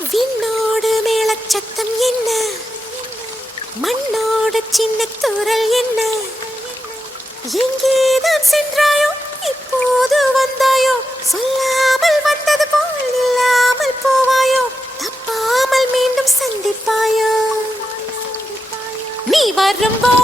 விண்ணோடு மேளச்சத்தம் என்ன, மண்ணோடு சின்ன தூரல் என்ன, எங்கேதான் சென்றாயோ இப்போது வந்தாயோ, சொல்லாமல் வந்தது போல் இல்லாமல் போவாயோ, தப்பாமல் மீண்டும் சந்திப்பாயோ, நீ வரும்போ